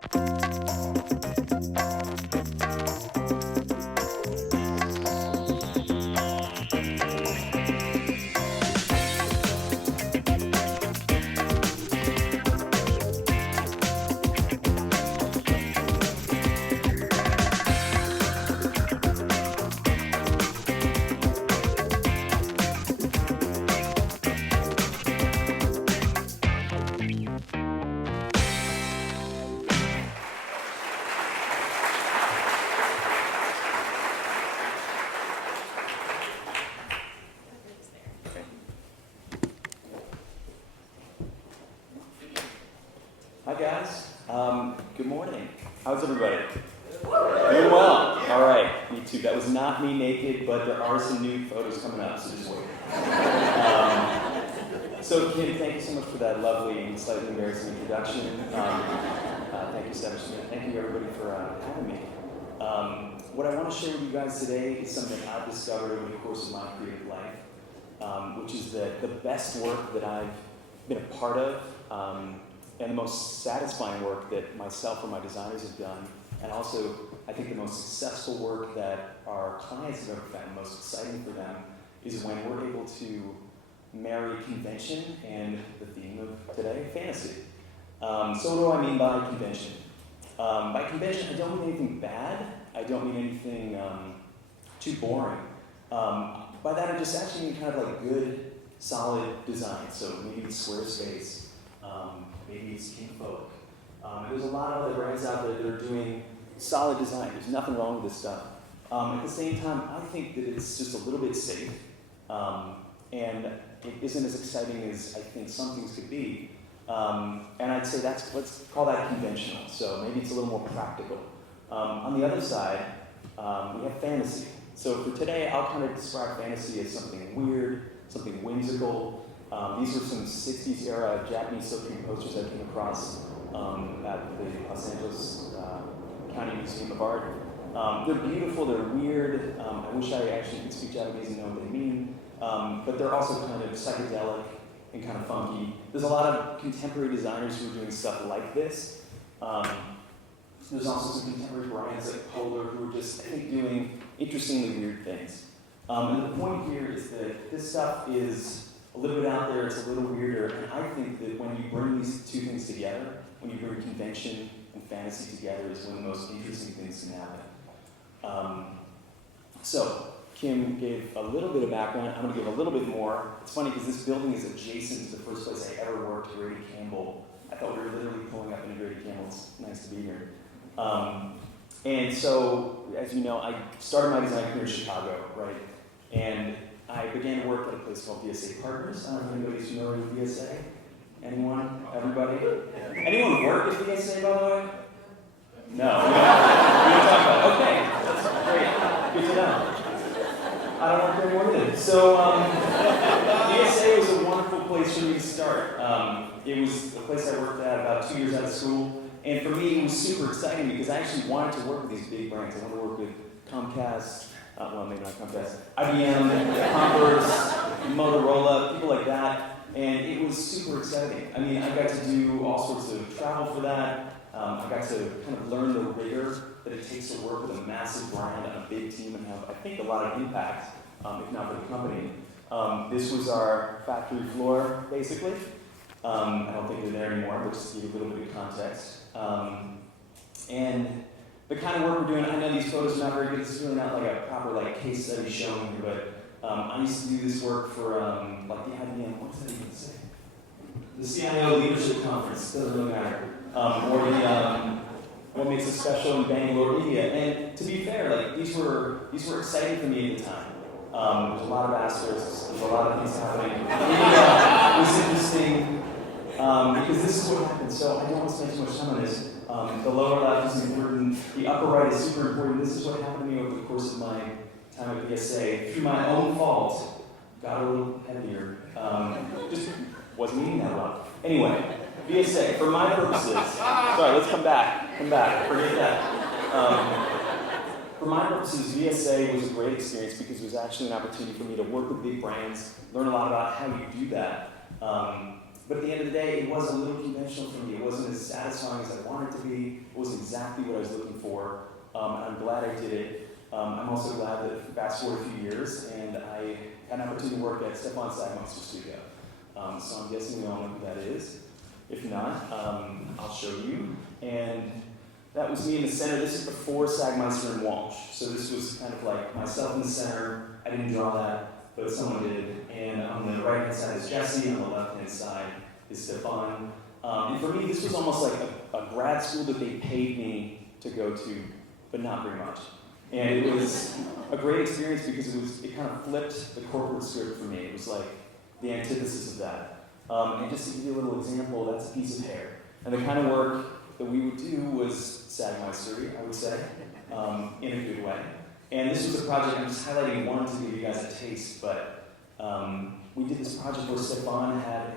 Hi guys, good morning. How's everybody? Doing well. All right, me too. That was not me naked, but there are some new photos coming up, so just wait. So Kim, thank you so much for that lovely and slightly embarrassing introduction. Thank you, Senator Smith. Thank you everybody for having me. What I want to share with you guys today is something I've discovered over the course of my creative life, which is that the best work that I've been a part of, and the most satisfying work that myself and my designers have done, and also I think the most successful work that our clients have ever found most exciting for them, is when we're able to marry convention and the theme of today, fantasy. So what do I mean by convention? By convention, I don't mean anything bad. I don't mean anything too boring. By that, I just actually mean kind of like good, solid design. So maybe it's Squarespace, maybe it's Kinfolk. There's a lot of other brands out there that are doing solid design. There's nothing wrong with this stuff. At the same time, I think that it's just a little bit safe, and it isn't as exciting as I think some things could be. And I'd say let's call that conventional. So maybe it's a little more practical. On the other side, we have fantasy. So for today, I'll kind of describe fantasy as something weird, something whimsical. These were some 60s era Japanese silk posters I came across at the Los Angeles County Museum of Art. They're beautiful, they're weird. I wish I actually could speak Japanese and know what they mean. But they're also kind of psychedelic and kind of funky. There's a lot of contemporary designers who are doing stuff like this. There's also some contemporary brands like Polar who are just, I think, doing interestingly weird things. And the point here is that this stuff is a little bit out there, it's a little weirder, and I think that when you bring these two things together, when you bring convention and fantasy together, is when the most interesting things can happen. So, Kim gave a little bit of background, I'm going to give a little bit more. It's funny because this building is adjacent to the first place I ever worked, Grady Campbell. I thought we were literally pulling up into Grady Campbell. It's nice to be here. And so, as you know, I started my design career in Chicago, right? And I began to work at a place called VSA Partners. I don't know if anybody's familiar with VSA. Anyone? Everybody? Anyone work at VSA, by the way? No. We don't talk about it. Okay. That's great. Good to know. I don't work there anymore either. So, VSA was a wonderful place for me to start. It was a place I worked at about 2 years out of school. And for me, it was super exciting because I actually wanted to work with these big brands. I wanted to work with Comcast, well, maybe not Comcast, IBM, Converse, Motorola, people like that. And it was super exciting. I mean, I got to do all sorts of travel for that. I got to kind of learn the rigor that it takes to work with a massive brand and a big team and have, I think, a lot of impact, if not for the company. This was our factory floor, basically. I don't think they're there anymore, but just to give you a little bit of context. And the kind of work we're doing, I know these photos are not very good. This is really not like a proper case study showing here, but I used to do this work for like the IBM, what's that even say? The CIO Leadership Conference, doesn't really matter. Or the what makes us special in Bangalore, India. And to be fair, these were exciting for me at the time. There's a lot of asterisks, there's a lot of things happening. It was interesting because this is what happened. So I don't want to spend too much time on this. The lower left is important, the upper right is super important. This is what happened to me over the course of my time at VSA. Through my own fault, got a little heavier. Just wasn't eating that well. Anyway, VSA, for my purposes, sorry, let's come back, forget that. For my purposes, VSA was a great experience because it was actually an opportunity for me to work with big brands, learn a lot about how you do that. But at the end of the day, it was a little conventional for me. It wasn't as satisfying as I wanted it to be. It wasn't exactly what I was looking for. And I'm glad I did it. I'm also glad that fast forward a few years, and I had an opportunity to work at Stefan Sagmeister's studio. So I'm guessing we all know who that is. If not, I'll show you. And that was me in the center. This is before Sagmeister and Walsh. So this was kind of like myself in the center. I didn't draw that, but someone did. And on the right-hand side is Jesse, on the left-hand side is Stefan. And for me, this was almost like a grad school that they paid me to go to, but not very much. And it was a great experience because it kind of flipped the corporate script for me. It was like the antithesis of that. And just to give you a little example, that's a piece of hair. And the kind of work that we would do was Sagmeistery, I would say, in a good way. And this was a project, I'm just highlighting one to give you guys a taste, but we did this project where Stefan had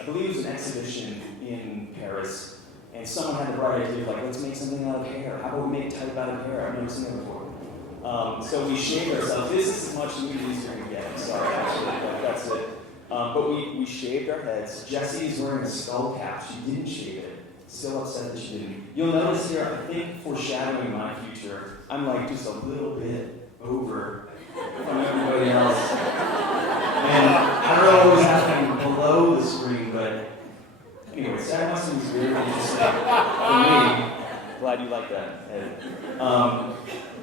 I believe it was an exhibition in Paris, and someone had the bright idea of like, let's make something out of hair. How about we make type out of hair? I've never seen that before. So we shaved ourselves. This is as much nudity as you're going to get. I'm sorry, actually, but that's it. But we shaved our heads. Jesse's wearing a skull cap. She didn't shave it. Still upset that she didn't. You'll notice here, I think foreshadowing my future, I'm like just a little bit over from everybody else. And I don't know what was happening below the screen, but anyway, Sagmeister was very interesting for me. Glad you like that, Ed.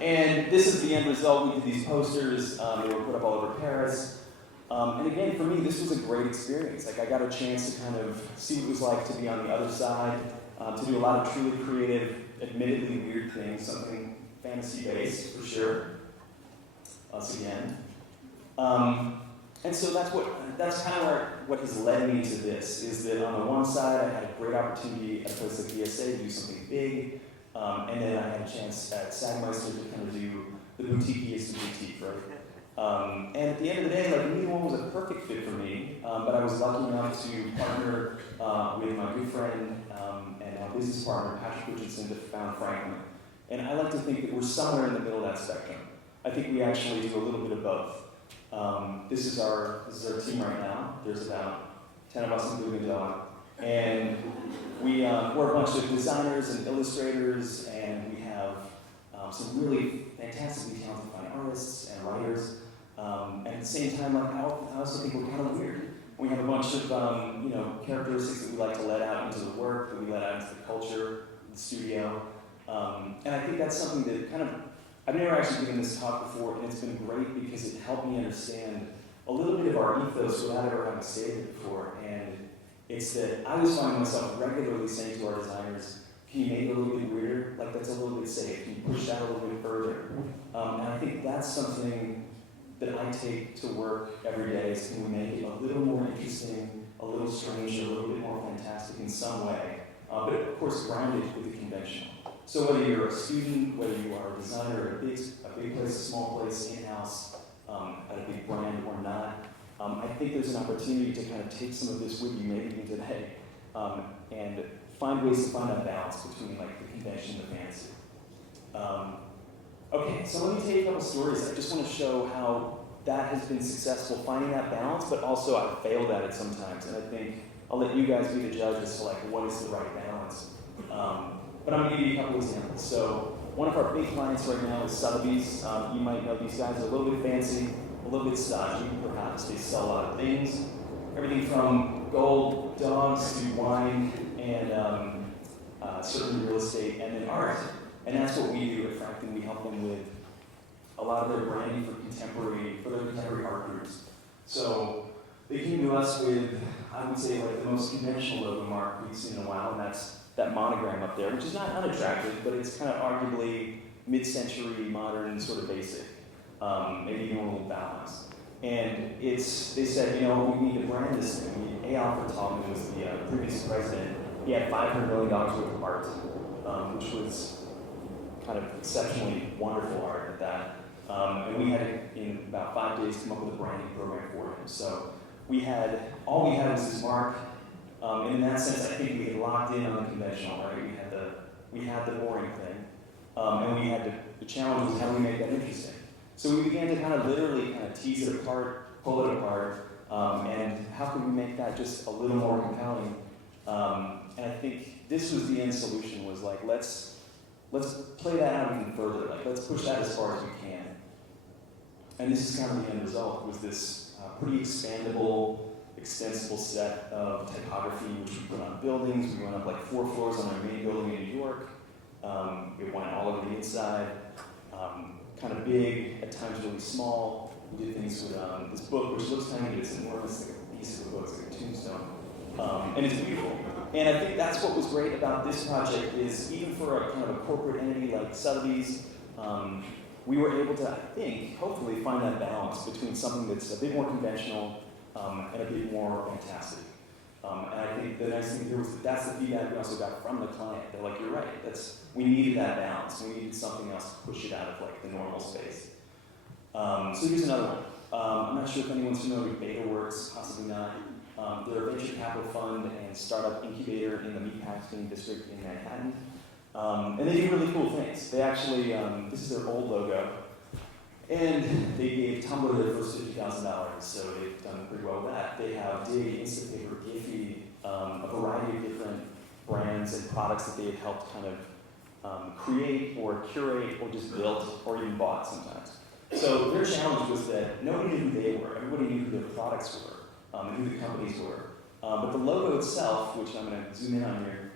And this is the end result. We did these posters. They were put up all over Paris. And again, for me, this was a great experience. Like, I got a chance to kind of see what it was like to be on the other side, to do a lot of truly creative, admittedly weird things, something fantasy-based, for sure. Us again. And so that's kind of what has led me to this, is that on the one side, I had a great opportunity at a place like ESA to do something big, and then I had a chance at Sagmeister to kind of do the boutique-iest of boutique, right? And at the end of the day, like, neither one was a perfect fit for me, but I was lucky enough to partner with my good friend and my business partner, Patrick Richardson, to found Freimuth. And I like to think that we're somewhere in the middle of that spectrum. I think we actually do a little bit of both. This is our team right now. There's about 10 of us, including Dylan. And we're a bunch of designers and illustrators, and we have some really fantastically talented fine artists and writers. And at the same time, like, I also think we're kind of weird. We have a bunch of characteristics that we like to let out into the work, that we let out into the culture, the studio. And I think that's something that kind of, I've never actually given this talk before, and it's been great because it helped me understand a little bit of our ethos without ever having stated it before. And it's that I was finding myself regularly saying to our designers, can you make it a little bit weirder? Like, that's a little bit safe. Can you push that a little bit further? And I think that's something that I take to work every day, is can we make it a little more interesting, a little strange, a little bit more fantastic in some way, but of course grounded with the conventional. So whether you're a student, whether you are a designer at a big place, a small place, in-house, at a big brand or not, I think there's an opportunity to kind of take some of this with you, maybe even today, and find ways to find that balance between like the convention and the fantasy. Okay, so let me tell you a couple stories. I just want to show how that has been successful, finding that balance, but also I've failed at it sometimes, and I think I'll let you guys be the judge as to like what is the right balance. But I'm going to give you a couple examples. So one of our big clients right now is Sotheby's. You might know these guys are a little bit fancy, a little bit stodgy, perhaps. They sell a lot of things, everything from gold, dogs, to wine, and certainly real estate, and then art. And that's what we do at Franklin. We help them with a lot of their branding for their contemporary art groups. So they came to us with, I would say, like the most conventional logo mark we've seen in a while, and that's that monogram up there, which is not unattractive, but it's kind of arguably mid-century, modern, sort of basic, maybe even a little balanced. And they said, we need to brand this thing. A.Alfred Tallman was the previous president. He had $500 million worth of art, which was kind of exceptionally wonderful art at that. And we had, in about 5 days, come up with a branding program for him. So all we had was his mark. And in that sense, I think we had locked in on the conventional, right? We had the boring thing. And we had the challenge was how do we make that interesting? So we began to kind of literally kind of tease it apart, pull it apart, and how can we make that just a little more compelling? And I think this was the end solution, was like, let's play that out even further. Like, let's push that as far as we can. And this is kind of the end result, was this pretty expandable, extensible set of typography, which we put on buildings. We went up like 4 floors on our main building in New York. It went all over the inside, kind of big, at times really small. We did things with this book, which looks tiny, but it's enormous, like a piece of a book, it's like a tombstone. And it's beautiful. And I think that's what was great about this project, is even for a kind of a corporate entity like Sotheby's, we were able to, I think, hopefully find that balance between something that's a bit more conventional and a bit more fantastic. And I think the nice thing here was that's the feedback we also got from the client. They're like, you're right, we needed that balance. We needed something else to push it out of like the normal space. So here's another one. I'm not sure if anyone's familiar with BetaWorks, possibly not. They're a venture capital fund and startup incubator in the Meatpacking district in Manhattan. And they do really cool things. They actually, this is their old logo, and they gave Tumblr their first $50,000, so they've done pretty well with that. They have Dig, Instapaper, Giphy, a variety of different brands and products that they have helped kind of create or curate or just built or even bought sometimes. So their challenge was that nobody knew who they were. Everybody knew who their products were and who the companies were. But the logo itself, which I'm going to zoom in on here,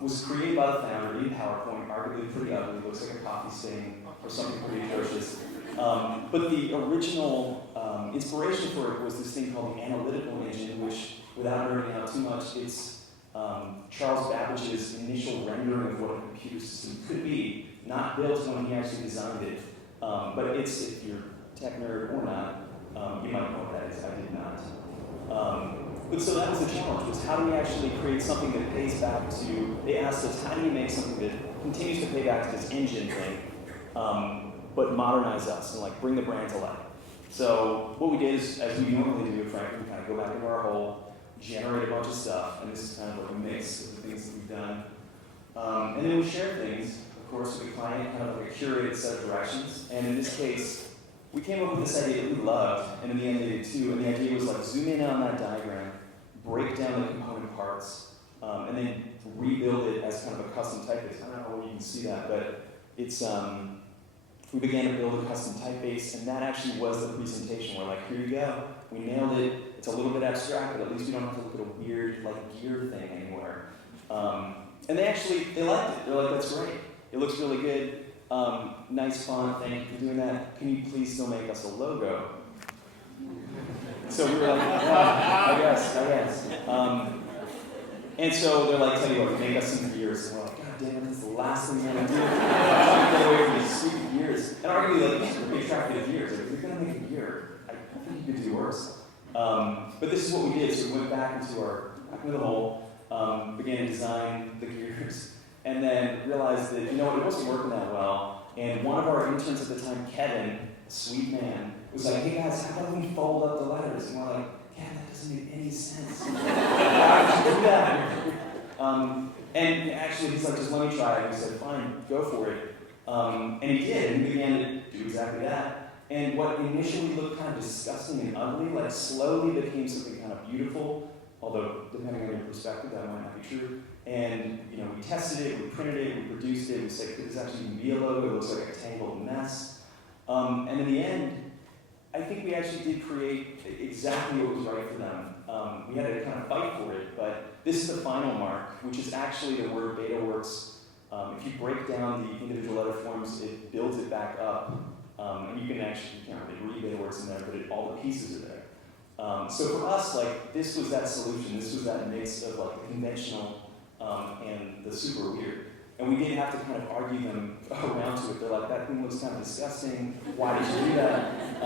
was created by the founder in PowerPoint, arguably pretty ugly, looks like a coffee stain or something pretty atrocious. But the original inspiration for it was this thing called the analytical engine, which, without nerding out too much, it's Charles Babbage's initial rendering of what a computer system could be, not built when he actually designed it. But it's, if you're a tech nerd or not, you might know what that is. I did not. But so that was the challenge, was how do we actually create something that pays back to, they asked us, how do you make something that continues to pay back to this engine thing, but modernize us and like bring the brand to life? So what we did is, as we normally do, frankly, we kind of go back into our hole, generate a bunch of stuff, and this is kind of like a mix of the things that we've done. And then we share things, of course, with the client, kind of like a curated set of directions. And in this case, we came up with this idea that we loved, and in the end they did too. And the idea was like zoom in on that diagram, break down the component parts, and then rebuild it as kind of a custom typeface. I don't know if you can see that, but it's we began to build a custom typeface, and that actually was the presentation. We're like, here you go, we nailed it. It's a little bit abstract, but at least we don't have to look at a weird like gear thing anymore. And they liked it. They're like, that's great. It looks really good. Nice font, thank you for doing that. Can you please still make us a logo? So we were like, yeah, I guess. And so they're like, tell you what, make us some gears. And we're like, God damn it, that's the last thing we're going to do. Get away from these stupid gears. And arguably, like, these are big attractive gears. Like, if you're going to make a gear, I think you could do worse. But this is what we did. So we went back into the hole, began to design the gears, and then realized that, you know what, it wasn't working that well. And one of our interns at the time, Kevin, a sweet man, was like, hey guys, how about we fold up the letters? And we're like, Kevin, that doesn't make any sense. Why would you do that? And actually, he's like, just let me try it. And we said, fine, go for it. And he did, and he began to do exactly that. And what initially looked kind of disgusting and ugly, like slowly became something kind of beautiful, although depending on your perspective, that might not be true. And you know, we tested it, we printed it, we produced it, we said, could this actually even be a logo? It looks like a tangled mess. And in the end, I think we actually did create exactly what was right for them. We had to kind of fight for it, but this is the final mark, which is actually the word BetaWorks. If you break down the individual letter forms, it builds it back up. And you can't really read BetaWorks in there, but all the pieces are there. So for us, like, this was that solution. This was that mix of like the conventional and the super weird. And we didn't have to kind of argue them around to it. They're like, that thing looks kind of disgusting. Why did you do that?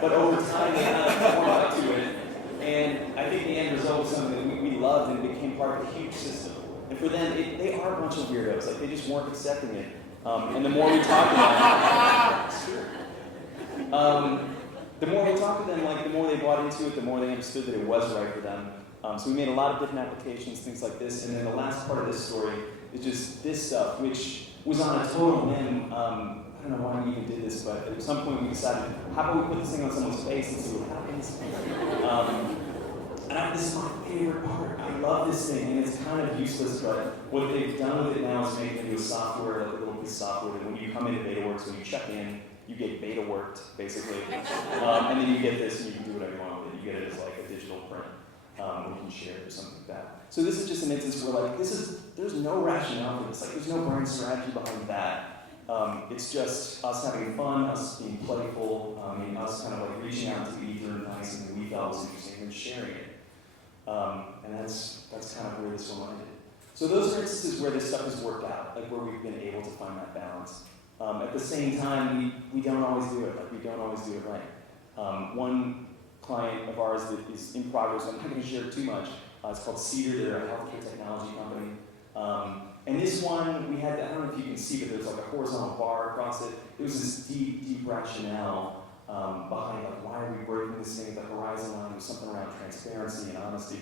But over time, they kind of warmed up to it. And I think the end result was something that we loved, and it became part of a huge system. And for them, they are a bunch of weirdos. Like, they just weren't accepting it. And the more we talked about it, the more we talked to them, like, the more they bought into it, the more they understood that it was right for them. So we made a lot of different applications, things like this. And then the last part of this story is just this stuff, which was on a total whim. I don't don't know why we even did this, but at some point we decided, how about we put this thing on someone's face and see what happens? This is my favorite part. I love this thing, and it's kind of useless, but what they've done with it now is make it into a software, like a little piece of software, that when you come into BetaWorks, when you check in, you get beta worked, basically. And then you get this, and you can do whatever you want with it. You get it as like a digital print, or you can share it or something like that. So this is just an instance where like, there's no rationale for this. Like, there's no brand strategy behind that. It's just us having fun, us being playful, us kind of like reaching out to the ether and finding something we thought was interesting and sharing it. And that's kind of where this one landed. So those are instances where this stuff has worked out, like where we've been able to find that balance. At the same time, we don't always do it. Like, we don't always do it right. One client of ours that is in progress, I'm not going to share too much. It's called Cedar. They're a healthcare technology company. And this one, we had, I don't know if you can see, but there's like a horizontal bar across it. It was this deep rationale behind like, why are we breaking this thing? The horizon line was something around transparency and honesty.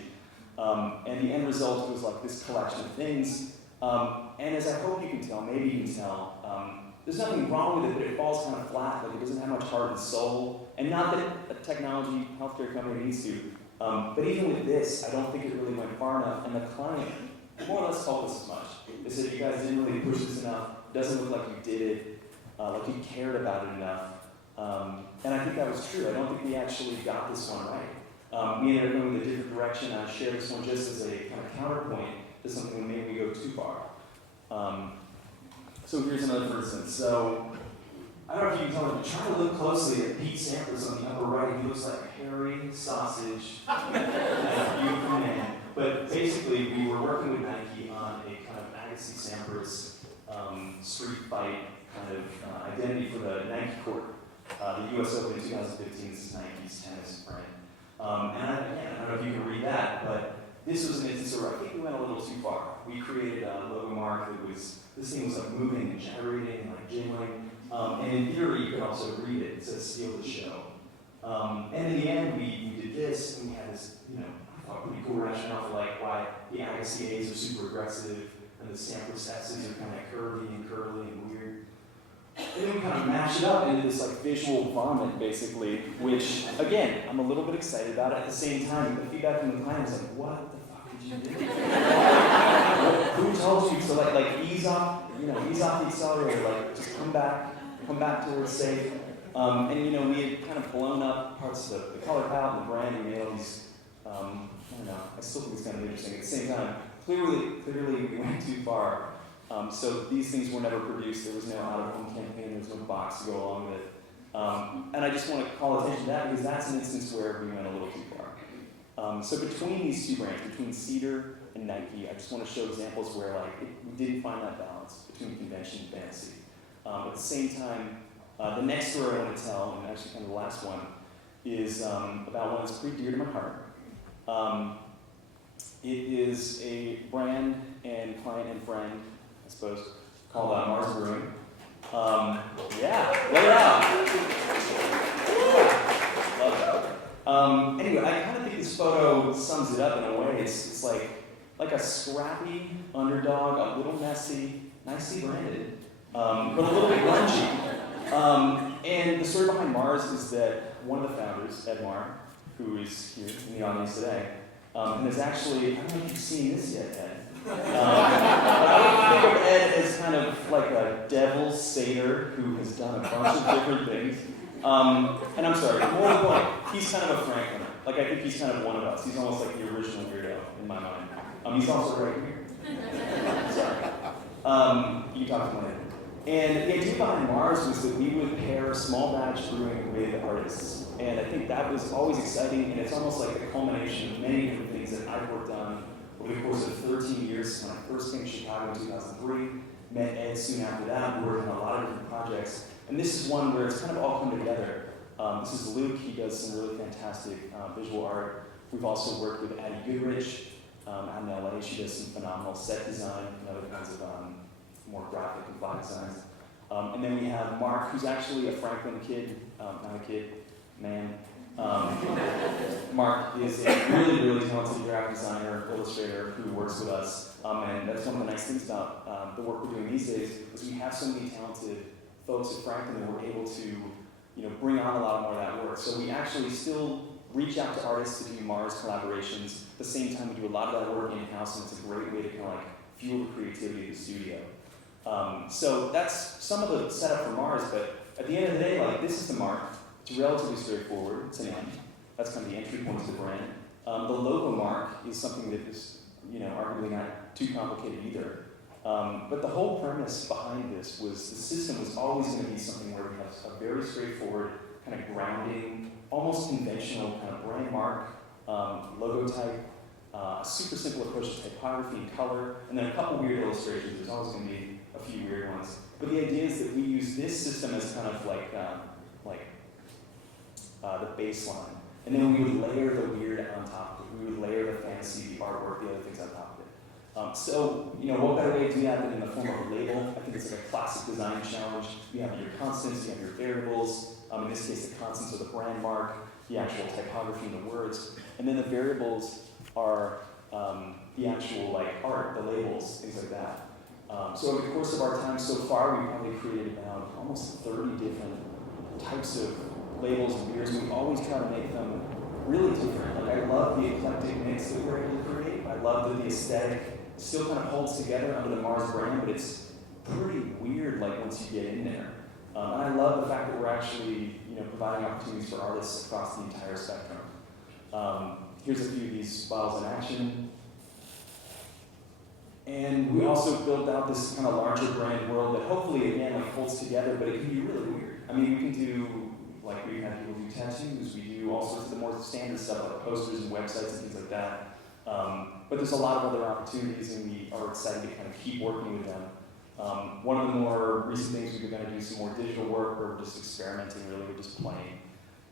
And the end result was like this collection of things. And as I hope you can tell, maybe you can tell, there's nothing wrong with it, but it falls kind of flat. Like, it doesn't have much heart and soul. And not that a technology healthcare company needs to. But even with this, I don't think it really went far enough. And the client more or less told us as much. They said, you guys didn't really push this enough. It doesn't look like you did it, like you cared about it enough. And I think that was true. I don't think we actually got this one right. We ended up going in a different direction. I share this one just as a kind of counterpoint to something that maybe we go too far. So here's another for instance. So I don't know if you can tell, but try to look closely at Pete Sampras on the upper right. He looks like a hairy sausage and a beautiful man. But basically, we were working with Nike on a kind of Agassi Sampras street fight kind of identity for the Nike court. The US Open in 2015, this is Nike's tennis brand. And I don't know if you can read that, but this was an instance where I think we went a little too far. We created a logo mark that was, this thing was like moving and gyrating and like jiggling. And in theory, you could also read it. It says steal the show. And in the end, we did this, and we had this, I thought pretty cool rationale for like why the Agassi A's are super aggressive, and the Sampras S's are kind of curvy and curly and weird. And then we kind of mash it up into this like visual vomit, basically, which, again, I'm a little bit excited about it. At the same time, the feedback from the client was like, what the fuck did you do? Who told you? So like ease off the accelerator, like just come back towards safe. And we had kind of blown up parts of the color palette and the brand, and we made all these, I don't know, I still think it's kind of interesting. At the same time, clearly we went too far. So these things were never produced. There was no out-of-home campaign. There was no box to go along with it. And I just want to call attention to that because that's an instance where we went a little too far. So between these two brands, between Cedar and Nike, I just want to show examples where we didn't find that balance between convention and fantasy. At the same time, the next story I want to tell, and actually kind of the last one, is about one that's pretty dear to my heart. It is a brand and client and friend, I suppose, called Mars Brewing. Yeah, lay it out. Love it. Anyway, I kind of think this photo sums it up in a way. It's like a scrappy underdog, a little messy, nicely branded, but a little bit grungy. And the story behind Mars is that one of the founders, Ed Mar, who is here in the audience today, and is actually, I don't know if you've seen this yet, Ed. I would think of Ed as kind of like a devil satyr who has done a bunch of different things. And I'm sorry, more to the point, he's kind of a Frankliner. Like, I think he's kind of one of us. He's almost like the original weirdo in my mind. He's also right here. Sorry. You can talk to him later. And the idea behind Mars was that we would pair small batch brewing with artists. And I think that was always exciting, and it's almost like a culmination of many different things that I've worked on over the course of 13 years. When I first came to Chicago in 2003, met Ed soon after that. We worked on a lot of different projects. And this is one where it's kind of all come together. This is Luke. He does some really fantastic visual art. We've also worked with Addie Goodrich out in LA. She does some phenomenal set design and other kinds of more graphic and flat designs. And then we have Mark, who's actually a Franklin kid, not a kid, man. Mark is a really, really talented graphic designer, illustrator who works with us. And that's one of the nice things about the work we're doing these days is we have so many talented folks at Franklin were able to, bring on a lot more of that work. So we actually still reach out to artists to do Mars collaborations. At the same time, we do a lot of that work in-house, and it's a great way to kind of like fuel the creativity of the studio. So that's some of the setup for Mars, but at the end of the day, like, this is the mark. It's relatively straightforward. It's an M. That's kind of the entry point to the brand. The logo mark is something that is, arguably not too complicated either. But the whole premise behind this was the system was always going to be something where we have a very straightforward, kind of grounding, almost conventional kind of brand mark, logo type, a super simple approach to typography and color, and then a couple weird illustrations. There's always going to be a few weird ones. But the idea is that we use this system as kind of like the baseline. And then we would layer the weird on top of it. We would layer the fantasy, the artwork, the other things on top of it. So, what better way to do that than in the form of a label? I think it's like a classic design challenge. You have your constants, you have your variables. In this case, the constants are the brand mark, the actual typography and the words. And then the variables are the actual like art, the labels, things like that. So over the course of our time so far, we've probably created about almost 30 different types of labels and beers. We always try to make them really different. Like, I love the eclectic mix that we're able to create. I love that the aesthetic still kind of holds together under the Mars brand, but it's pretty weird like once you get in there. And I love the fact that we're actually providing opportunities for artists across the entire spectrum. Here's a few of these bottles in action. And we also built out this kind of larger brand world that hopefully, again, like holds together, but it can be really weird. I mean, we can do, like, we have people do tattoos, we do all sorts of the more standard stuff like posters and websites and things like that. But there's a lot of other opportunities, and we are excited to kind of keep working with them. One of the more recent things we've begun to do some more digital work where we're just experimenting, really, we're just playing.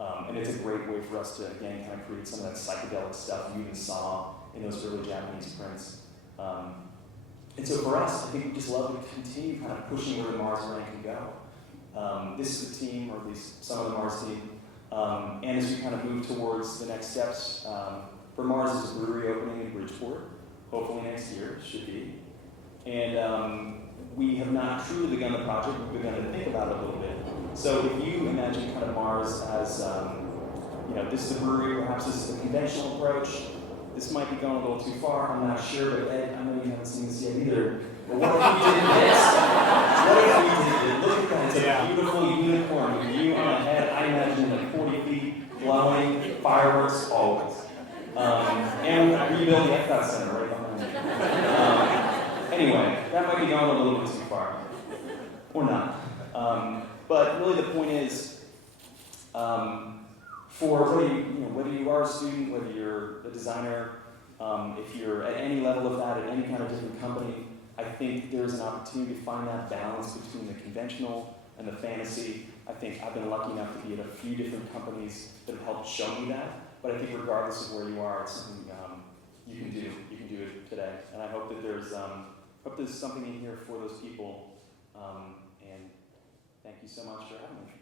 And it's a great way for us to, again, kind of create some of that psychedelic stuff you even saw in those early Japanese prints. And so for us, I think we just love to continue kind of pushing where the Mars brand can go. This is the team, or at least some of the Mars team. And as we kind of move towards the next steps, for Mars is a brewery opening in Bridgeport, hopefully next year, should be. And we have not truly begun the project, we've begun to think about it a little bit. So if you imagine kind of Mars as, this is a brewery, perhaps this is a conventional approach. This might be going a little too far, I'm not sure, but Ed, I know you haven't seen this yet either. But what if we did this? What if we did it? Look at that, it's a beautiful unicorn with you on a head, I imagine like 40 feet, glowing, fireworks, always. And rebuild the Epcot Center right behind it. Anyway, that might be going a little bit too far. Or not. But really the point is, for whether you are a student, whether you're a designer, if you're at any level of that, at any kind of different company, I think there's an opportunity to find that balance between the conventional and the fantasy. I think I've been lucky enough to be at a few different companies that have helped show me that. But I think regardless of where you are, it's something you can do. You can do it today. And I hope that there's something in here for those people. And thank you so much for having me.